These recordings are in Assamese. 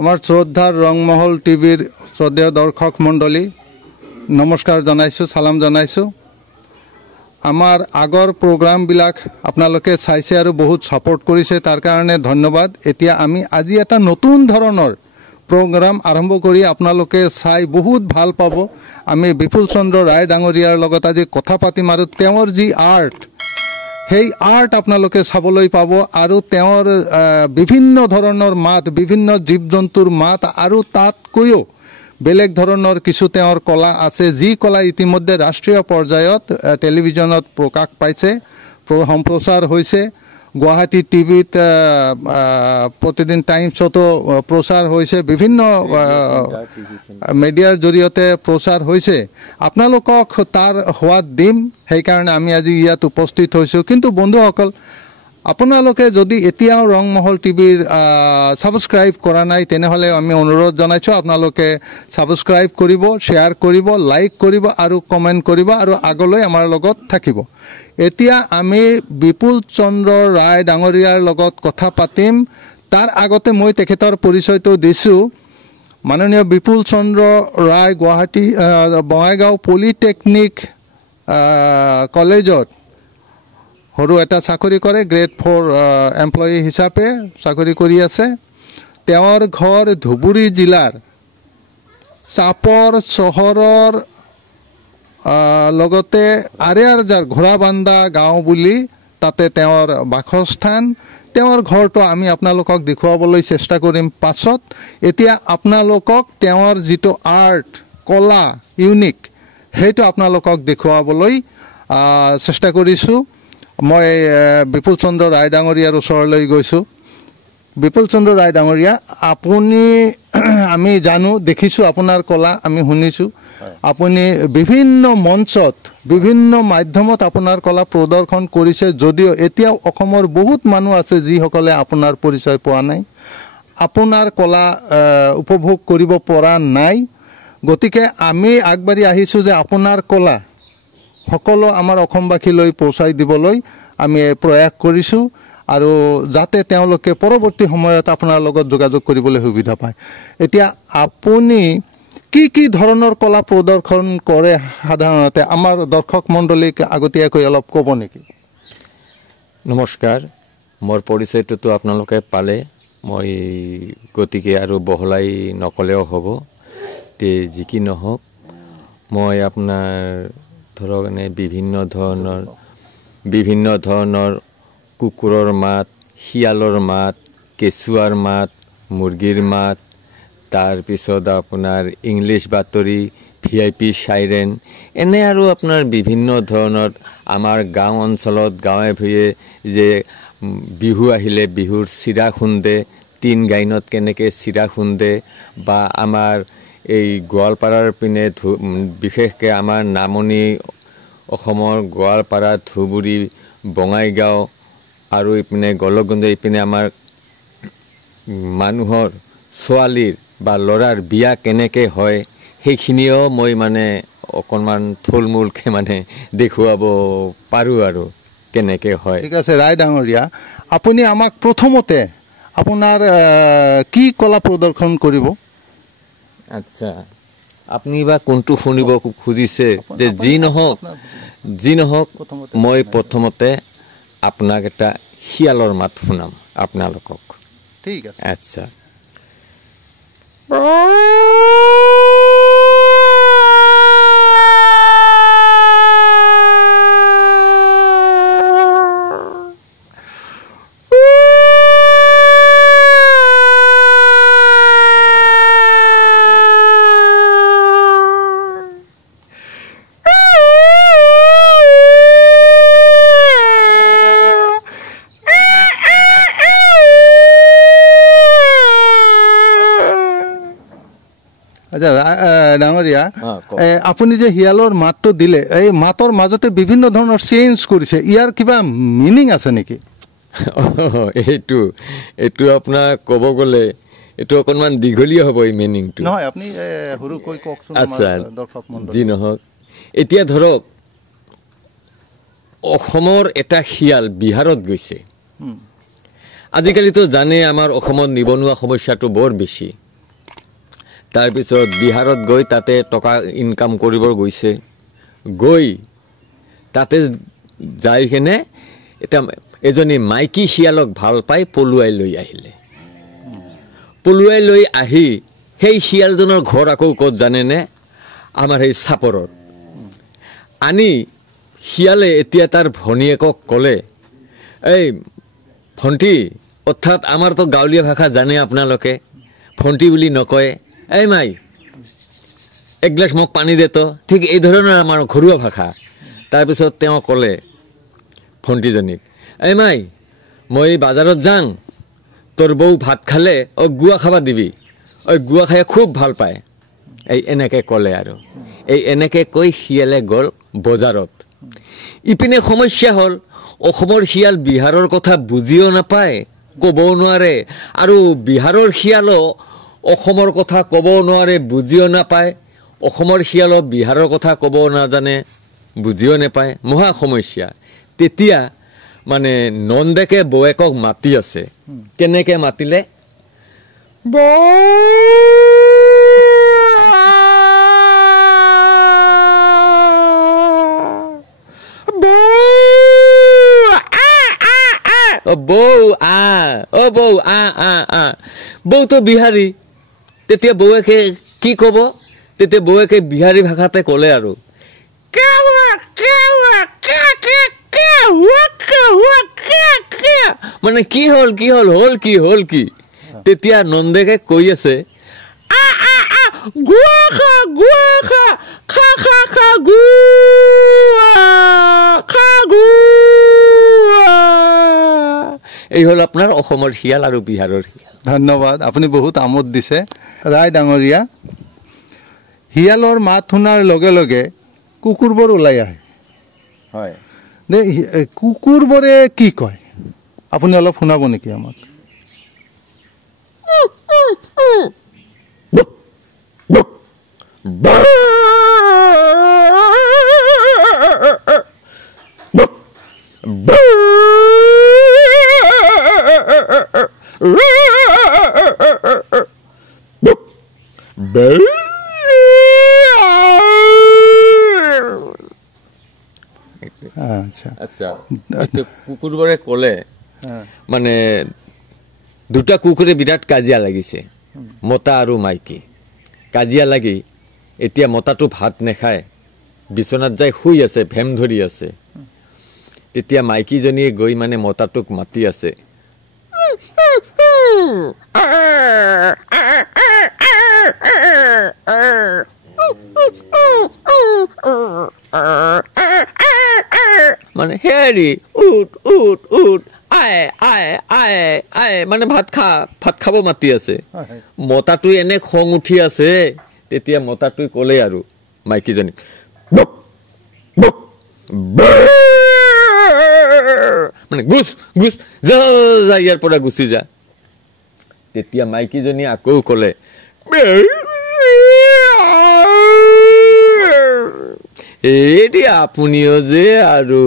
আমাৰ শ্ৰদ্ধাৰ ৰংমহল টিভিৰ শ্ৰদ্ধেয় দৰ্শক মণ্ডলী নমস্কাৰ জনাইছোঁ সালাম জনাইছোঁ আমাৰ আগৰ প্ৰগ্ৰামবিলাক আপোনালোকে চাইছে আৰু বহুত সাপোৰ্ট কৰিছে তাৰ কাৰণে ধন্যবাদ এতিয়া আমি আজি এটা নতুন ধৰণৰ প্ৰগ্ৰাম আৰম্ভ কৰি আপোনালোকে চাই বহুত ভাল পাব আমি বিপুল চন্দ্ৰ ৰায় ডাঙৰীয়াৰ লগত আজি কথা পাতিম আৰু তেওঁৰ যি আৰ্ট সেই আৰ্ট আপোনালোকে চাবলৈ পাব আৰু তেওঁৰ বিভিন্ন ধৰণৰ মাত বিভিন্ন জীৱ জন্তুৰ মাত আৰু তাতকৈও বেলেগ ধৰণৰ কিছু তেওঁৰ কলা আছে যি কলা ইতিমধ্যে ৰাষ্ট্ৰীয় পৰ্যায়ত টেলিভিছনত প্ৰকাশ পাইছে সম্প্ৰচাৰ হৈছে গুৱাহাটী টিভিত প্ৰতিদিন টাইমছতো প্ৰচাৰ হৈছে বিভিন্ন মিডিয়াৰ জৰিয়তে প্ৰচাৰ হৈছে আপোনালোকক তাৰ সোৱাদ দিম সেইকাৰণে আমি আজি ইয়াত উপস্থিত হৈছোঁ কিন্তু বন্ধুসকল আপোনালোকে যদি এতিয়াও ৰংমহল টিভিৰ সাবস্ক্ৰাইব কৰা নাই তেনেহলে আমি অনুৰোধ জনাইছোঁ আপোনালোকে সাবস্ক্ৰাইব কৰিব শ্বেয়াৰ কৰিব লাইক কৰিব আৰু কমেন্ট কৰিব আৰু আগলৈ আমাৰ লগত থাকিব এতিয়া আমি বিপুল চন্দ্ৰ ৰায় ডাঙৰীয়াৰ লগত কথা পাতিম তাৰ আগতে মই তেখেতৰ পৰিচয়টো দিছোঁ মাননীয় বিপুল চন্দ্ৰ ৰায় গুৱাহাটী বঙাইগাঁও পলিটেকনিক কলেজত সৰু এটা চাকৰি কৰে গ্ৰেড 4 এমপ্লয়ী হিচাপে চাকৰি কৰি আছে তেওঁৰ ঘৰ ধুবুৰী জিলাৰ চাপৰ চহৰৰ লগতে আৰেয়াৰজাৰ ঘোৰাবান্ধা গাঁও বুলি তাতে তেওঁৰ বাসস্থান তেওঁৰ ঘৰটো আমি আপোনালোকক দেখুৱাবলৈ চেষ্টা কৰিম পাছত এতিয়া আপোনালোকক তেওঁৰ যিটো আৰ্ট কলা ইউনিক সেইটো আপোনালোকক দেখুৱাবলৈ চেষ্টা কৰিছোঁ মই বিপুল চন্দ্ৰ ৰায় ডাঙৰীয়াৰ ওচৰলৈ গৈছোঁ বিপুল চন্দ্ৰ ৰায় ডাঙৰীয়া আপুনি আমি জানো দেখিছোঁ আপোনাৰ কলা আমি শুনিছোঁ আপুনি বিভিন্ন মঞ্চত বিভিন্ন মাধ্যমত আপোনাৰ কলা প্ৰদৰ্শন কৰিছে যদিও এতিয়াও অসমৰ বহুত মানুহ আছে যিসকলে আপোনাৰ পৰিচয় পোৱা নাই আপোনাৰ কলা উপভোগ কৰিব পৰা নাই গতিকে আমি আগবাঢ়ি আহিছোঁ যে আপোনাৰ কলা সকলো আমাৰ অসমবাসীলৈ পৌঁছাই দিবলৈ আমি প্ৰয়াস কৰিছোঁ আৰু যাতে তেওঁলোকে পৰৱৰ্তী সময়ত আপোনাৰ লগত যোগাযোগ কৰিবলৈ সুবিধা পায় এতিয়া আপুনি কি ধৰণৰ কলা প্ৰদৰ্শন কৰে সাধাৰণতে আমাৰ দৰ্শক মণ্ডলীক আগতীয়াকৈ অলপ ক'ব নেকি নমস্কাৰ মোৰ পৰিচয়টো আপোনালোকে পালে মই গতিকে আৰু বহলাই নকলেও হ'ব তে যি কি নহওক মই আপোনাৰ ধৰক এনে বিভিন্ন ধৰণৰ কুকুৰৰ মাত শিয়ালৰ মাত কেঁচুৱাৰ মাত মুৰ্গীৰ মাত তাৰপিছত আপোনাৰ ইংলিছ বাতৰি VIP সাইৰেন এনে আৰু আপোনাৰ বিভিন্ন ধৰণৰ আমাৰ গাঁও অঞ্চলত গাঁৱে ভূঞে যে বিহু আহিলে বিহুৰ চিৰা খুন্দে তিন গাইনত কেনেকৈ চিৰা খুন্দে বা আমাৰ এই গোৱালপাৰাৰ পিনে বিশেষকৈ আমাৰ নামনি অসমৰ গোৱালপাৰা ধুবুৰী বঙাইগাঁও আৰু ইপিনে গলগঞ্জ ইপিনে আমাৰ মানুহৰ ছোৱালীৰ বা ল'ৰাৰ বিয়া কেনেকৈ হয় সেইখিনিও মই মানে অকণমান থুলমূলকৈ মানে দেখুৱাব পাৰোঁ আৰু কেনেকৈ হয় ঠিক আছে ৰায় ডাঙৰীয়া আপুনি আমাক প্ৰথমতে আপোনাৰ কি কলা প্ৰদৰ্শন কৰিব আচ্ছা আপুনি বা কোনটো শুনিব খুজিছে যে যি নহওক মই প্ৰথমতে আপোনাক এটা শিয়ালৰ মাত শুনাম আপোনালোকক ঠিক আছে আচ্ছা আচ্ছা ডাঙৰীয়া আপুনি যে শিয়ালৰ মাতটো দিলে এই মাতৰ মাজতে বিভিন্ন ধৰণৰ চেঞ্জ কৰিছে ইয়াৰ কিবা মিনিং আছে নেকি এইটো আপোনাৰ ক'ব গ'লে এইটো অকণমান দীঘলীয়া হ'ব এই মিনিংটো নহয় আপুনি সৰুকৈ কওকচোন আচ্ছা যি নহওক এতিয়া ধৰক অসমৰ এটা শিয়াল বিহাৰত গৈছে আজিকালিতো জানে আমাৰ অসমত নিবনুৱা সমস্যাটো বৰ বেছি তাৰপিছত বিহাৰত গৈ তাতে টকা ইনকাম কৰিব গৈছে গৈ তাতে যাই কিনে এটা এজনী মাইকী শিয়ালক ভাল পাই পলুৱাই লৈ আহিলে পলুৱাই লৈ আহি সেই শিয়ালজনৰ ঘৰ আকৌ ক'ত জানেনে আমাৰ সেই চাপৰত আনি শিয়ালে এতিয়া তাৰ ভনীয়েকক ক'লে এই ভণ্টি অৰ্থাৎ আমাৰতো গাঁৱলীয়া ভাষা জানে আপোনালোকে ভণ্টি বুলি নকয় এই মাই এক গ্লাছ মোক পানী দে তো ঠিক এই ধৰণৰ আমাৰ ঘৰুৱা ভাষা তাৰপিছত তেওঁ ক'লে ভণ্টিজনীক এই মাই মই বাজাৰত যাং তোৰ বৌ ভাত খালে গুৱা খাবা দিবি গুৱা খাই খুব ভাল পায় এই এনেকৈ ক'লে আৰু এই এনেকৈ কৈ শিয়ালে গ'ল বজাৰত ইপিনে সমস্যা হ'ল অসমৰ শিয়াল বিহাৰৰ কথা বুজিও নাপায় ক'বও নোৱাৰে আৰু বিহাৰৰ শিয়ালো অসমৰ কথা ক'বও নোৱাৰে বুজিও নাপায় অসমৰ শিয়ালো বিহাৰৰ কথা ক'ব নাজানে বুজিও নাপায় মহা সমস্যা তেতিয়া মানে নন্দেকে বৌয়েকক মাতি আছে কেনেকৈ মাতিলে বৌ তো বিহাৰী তেতিয়া বৌয়েকে কি ক'ব তেতিয়া বৌয়েকে বিহাৰী ভাষাতে ক'লে আৰু মানে কি হ'ল কি তেতিয়া নন্দেকে কৈ আছে এই হ'ল আপোনাৰ অসমৰ শিয়াল আৰু বিহাৰৰ শিয়াল ধন্যবাদ আপুনি বহুত আমোদ দিছে ৰায় ডাঙৰীয়া শিয়ালৰ মাত শুনাৰ লগে লগে কুকুৰবোৰ ওলাই আহে হয় কুকুৰবোৰে কি কয় আপুনি অলপ শুনাব নেকি আমাক আচ্ছা কুকুৰবোৰে ক'লে মানে দুটা কুকুৰে বিৰাট কাজিয়া লাগিছে মতা আৰু মাইকী কাজিয়া লাগি এতিয়া মতাটো ভাত নাখায় বিচনাত যাই শুই আছে ভেম ধৰি আছে তেতিয়া মাইকীজনীয়ে গৈ মানে মতাটোক মাতি আছে মানে হেৰি উঠ উঠ উঠ আয় আয় আয় আয় মানে ভাত খাব মাতি আছে মতাটো এনে খং উঠি আছে তেতিয়া মতাটোৱে ক'লে আৰু মাইকীজনী মানে গুচ গুচ যা ইয়াৰ পৰা গুচি যা তেতিয়া মাইকীজনী আকৌ ক'লে এটি আপুনিও যে আৰু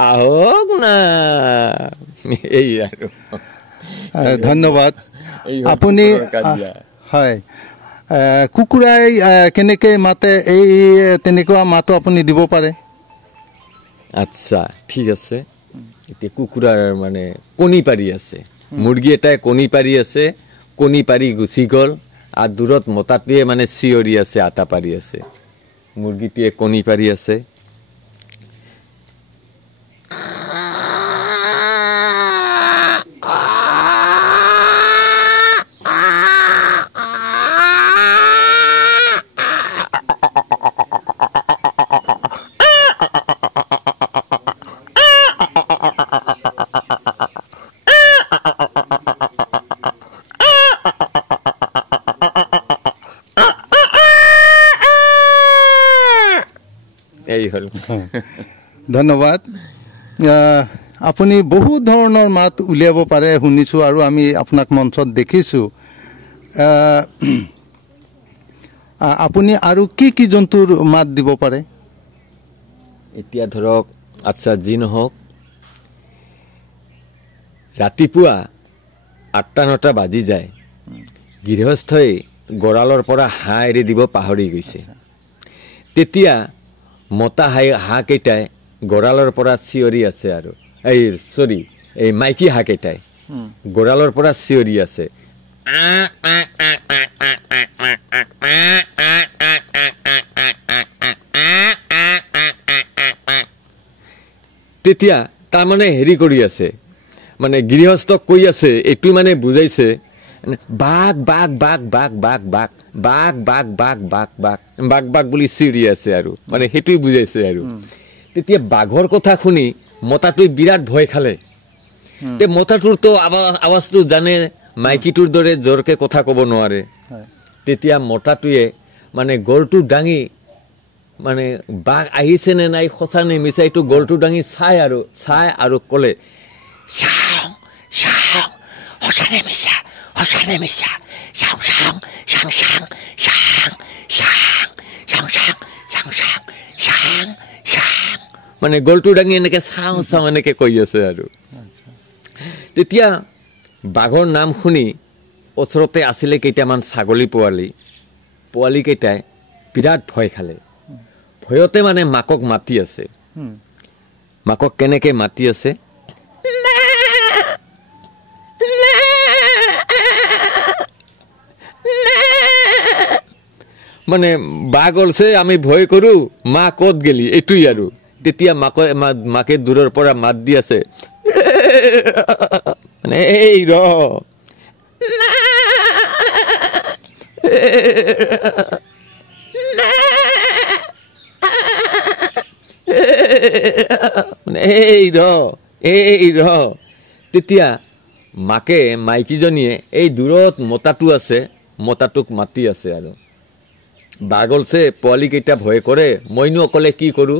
আহক না এই আৰু ধন্যবাদ আপুনি হয় কুকুৰাই কেনেকৈ মাতে এই তেনেকুৱা মাতো আপুনি দিব পাৰে আচ্ছা ঠিক আছে এতিয়া কুকুৰাৰ মানে কণী পাৰি আছে মুৰ্গী এটাই কণী পাৰি আছে কণী পাৰি গুচি গ'ল আৰ দূৰত মতাটোৱে মানে চিঞৰি আছে আটা পাৰি আছে মুৰ্গীটোৱে কণী পাৰি আছে ধন্যবাদ আপুনি বহু ধৰণৰ মাত উলিয়াব পাৰে শুনিছোঁ আৰু আমি আপোনাক মঞ্চত দেখিছোঁ আপুনি আৰু কি জন্তুৰ মাত দিব পাৰে এতিয়া ধৰক আচ্ছা যি নহওক ৰাতিপুৱা 8-9টা বাজি যায় গৃহস্থই গঁৰালৰ পৰা হাঁহ এৰি দিব পাহৰি গৈছে তেতিয়া মতা হাঁহ কেইটাই গঁৰালৰ পৰা চিঞৰি আছে আৰু এই মাইকী হাঁহ কেইটাই গঁৰালৰ পৰা চিঞৰি আছে তেতিয়া তাৰমানে হেৰি কৰি আছে মানে গৃহস্থক কৈ আছে এইটো মানে বুজাইছে বাঘ বাঘ বাঘ বাঘ বাঘ বাঘ বাঘ বাঘ বাঘ বাঘ বাঘ বাঘ বাঘ বুলি চিঞৰি আছে আৰু মানে সেইটোৱে বুজাইছে আৰু তেতিয়া বাঘৰ কথা শুনি মতাটোৱে বিৰাট ভয় খালে তে মতাটোৰতো আৱাজটো জানে মাইকীটোৰ দৰে জোৰকে কথা ক'ব নোৱাৰে তেতিয়া মতাটোৱে মানে গলটো দাঙি মানে বাঘ আহিছে নে নাই সঁচা নে মিছা এইটো গলটো দাঙি চাই আৰু ক'লে চাওঁ চাওঁ সঁচা নে মিছা চাওঁ চাওঁ চাওঁ চাওঁ চাওঁ চাওঁ চাওঁ চাওঁ চাওঁ চাওঁ চাওঁ মানে গলটো দাঙি এনেকে চাওঁ চাওঁ এনেকে কৈ আছে আৰু তেতিয়া বাঘৰ নাম শুনি ওচৰতে আছিলে কেইটামান ছাগলী পোৱালি কেইটাই বিৰাট ভয় খালে ভয়তে মানে মাকক মাতি আছে মাকক কেনেকে মাতি আছে মানে বাঘ ওলছে আমি ভয় কৰো মা ক'ত গেলি এইটোই আৰু তেতিয়া মাকে দূৰৰ পৰা মাত দি আছে মানে এই ৰ এই ৰ তেতিয়া মাকে মাইকীজনীয়ে এই দূৰত মতাটো আছে মতাটোক মাতি আছে আৰু বাঘ ওলছে পোৱালি কেইটা ভয় কৰে মইনো অকলে কি কৰো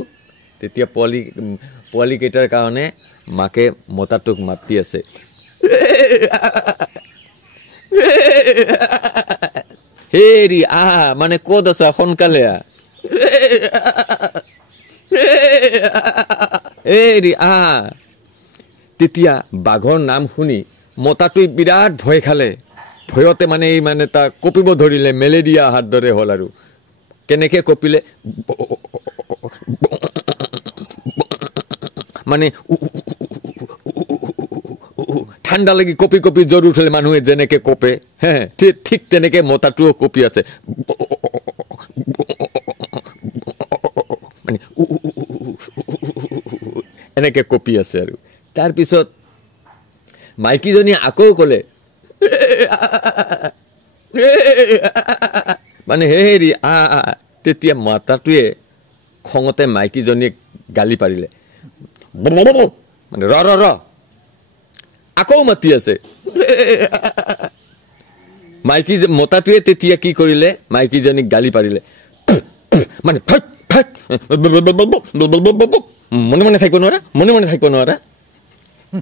তেতিয়া পোৱালি কেইটাৰ কাৰণে মাকে মতাটোক মাতি আছে হেৰি মানে ক'ত আছা সোনকালে তেতিয়া বাঘৰ নাম শুনি মতাটোৱে বিৰাট ভয় খালে ভয়তে মানে তাক কঁপিব ধৰিলে মেলেৰিয়া অহাৰ দৰে হ'ল আৰু কেনেকে কঁপিলে মানে ঠাণ্ডা লাগি কঁপি জ্বৰ উঠিলে মানুহে যেনেকে কঁপে ঠিক তেনেকে মতাটোও কঁপি আছে মানে এনেকে কঁপি আছে আৰু তাৰপিছত মাইকীজনী আকৌ ক'লে মানে হেৰি তেতিয়া মতাটোৱে খঙতে মাইকীজনীক গালি পাৰিলে মানে ৰ আকৌ মাতি আছে মতাটোৱে তেতিয়া কি কৰিলে মাইকীজনীক গালি পাৰিলে মানে মনে থাকিব নোৱাৰা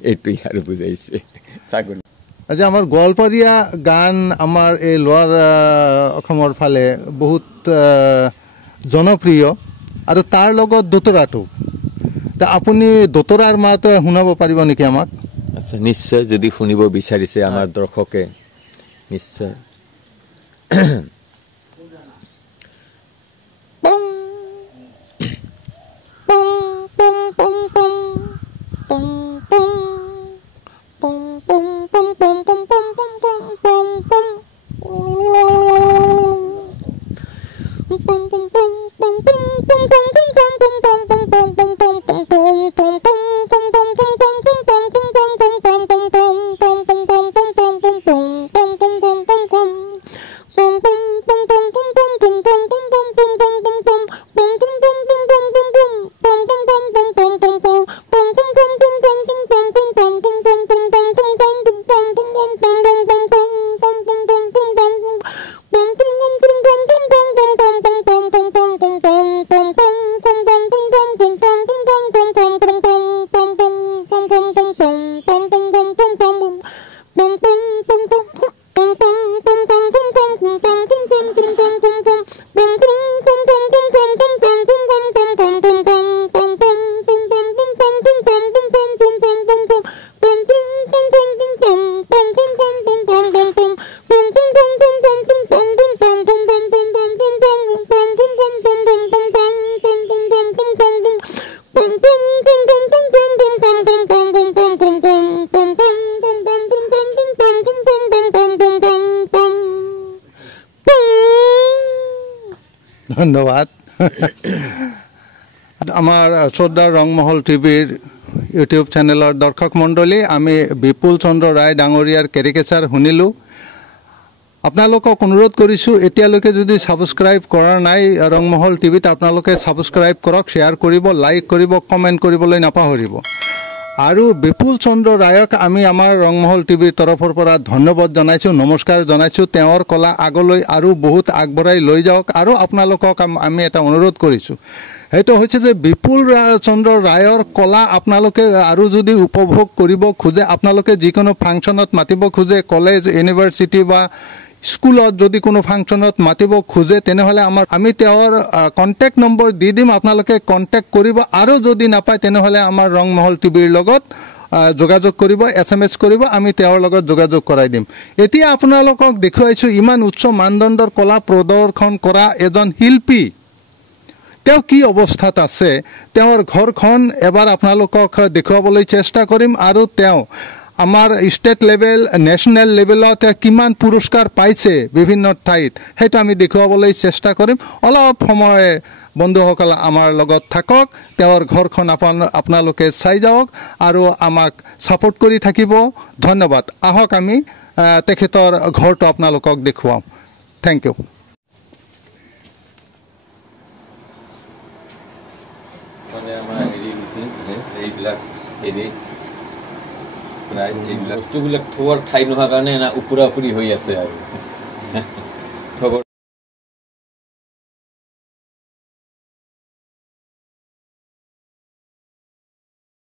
এইটোৱে আৰু বুজাইছে ছাগলী আজি আমাৰ গোৱালপাৰীয়া গান আমাৰ এই লোৱাৰ অসমৰ ফালে বহুত জনপ্ৰিয় আৰু তাৰ লগত দোতৰাটো আপুনি দোতৰাৰ মাতো শুনাব পাৰিব নেকি আমাক আচ্ছা নিশ্চয় যদি শুনিব বিচাৰিছে আমাৰ দৰ্শকে নিশ্চয় ধন্যবাদ আমাৰ শ্ৰদ্ধা ৰংমহল টিভিৰ ইউটিউব চেনেলৰ দৰ্শক মণ্ডলী আমি বিপুল চন্দ্ৰ ৰায় ডাঙৰীয়াৰ কেৰিকেচাৰ শুনিলোঁ আপোনালোকক অনুৰোধ কৰিছোঁ এতিয়ালৈকে যদি ছাবস্ক্ৰাইব কৰা নাই ৰংমহল টিভিত আপোনালোকে ছাবস্ক্ৰাইব কৰক শ্বেয়াৰ কৰিব লাইক কৰিব কমেণ্ট কৰিবলৈ নাপাহৰিব আৰু বিপুল চন্দ্ৰ ৰায়ক আমি আমাৰ ৰংমহল টিভিৰ তৰফৰ পৰা ধন্যবাদ জনাইছোঁ নমস্কাৰ জনাইছোঁ তেওঁৰ কলা আগলৈ আৰু বহুত আগবঢ়াই লৈ যাওক আৰু আপোনালোকক আমি এটা অনুৰোধ কৰিছোঁ সেইটো হৈছে যে বিপুল চন্দ্ৰ ৰায়ৰ কলা আপোনালোকে আৰু যদি উপভোগ কৰিব খোজে আপোনালোকে যিকোনো ফাংচনত মাতিব খোজে কলেজ ইউনিভাৰ্চিটি বা স্কুলত যদি কোনো ফাংচনত মাতিব খোজে তেনেহ'লে আমি তেওঁৰ কণ্টেক্ট নম্বৰ দি দিম আপোনালোকে কণ্টেক্ট কৰিব আৰু যদি নাপায় তেনেহ'লে আমাৰ ৰংমহল টিভিৰ লগত যোগাযোগ কৰিব SMS কৰিব আমি তেওঁৰ লগত যোগাযোগ কৰাই দিম এতিয়া আপোনালোকক দেখুৱাইছোঁ ইমান উচ্চ মানদণ্ডৰ কলা প্ৰদৰ্শন কৰা এজন শিল্পী তেওঁ কি অৱস্থাত আছে তেওঁৰ ঘৰখন এবাৰ আপোনালোকক দেখুৱাবলৈ চেষ্টা কৰিম আৰু তেওঁ আমাৰ ষ্টেট লেভেল নেশ্যনেল লেভেলত কিমান পুৰস্কাৰ পাইছে বিভিন্ন ঠাইত সেইটো আমি দেখুৱাবলৈ চেষ্টা কৰিম অলপ সময় বন্ধুসকল আমাৰ লগত থাকক তেওঁৰ ঘৰখন আপোনালোকে চাই যাওক আৰু আমাক ছাপোৰ্ট কৰি থাকিব ধন্যবাদ আহক আমি তেখেতৰ ঘৰটো আপোনালোকক দেখুৱাম থেংক ইউ বস্তুবিলাক থোৱাৰ ঠাই নোহোৱাৰ কাৰণে ওপৰা ওপৰি হৈ আছে আৰু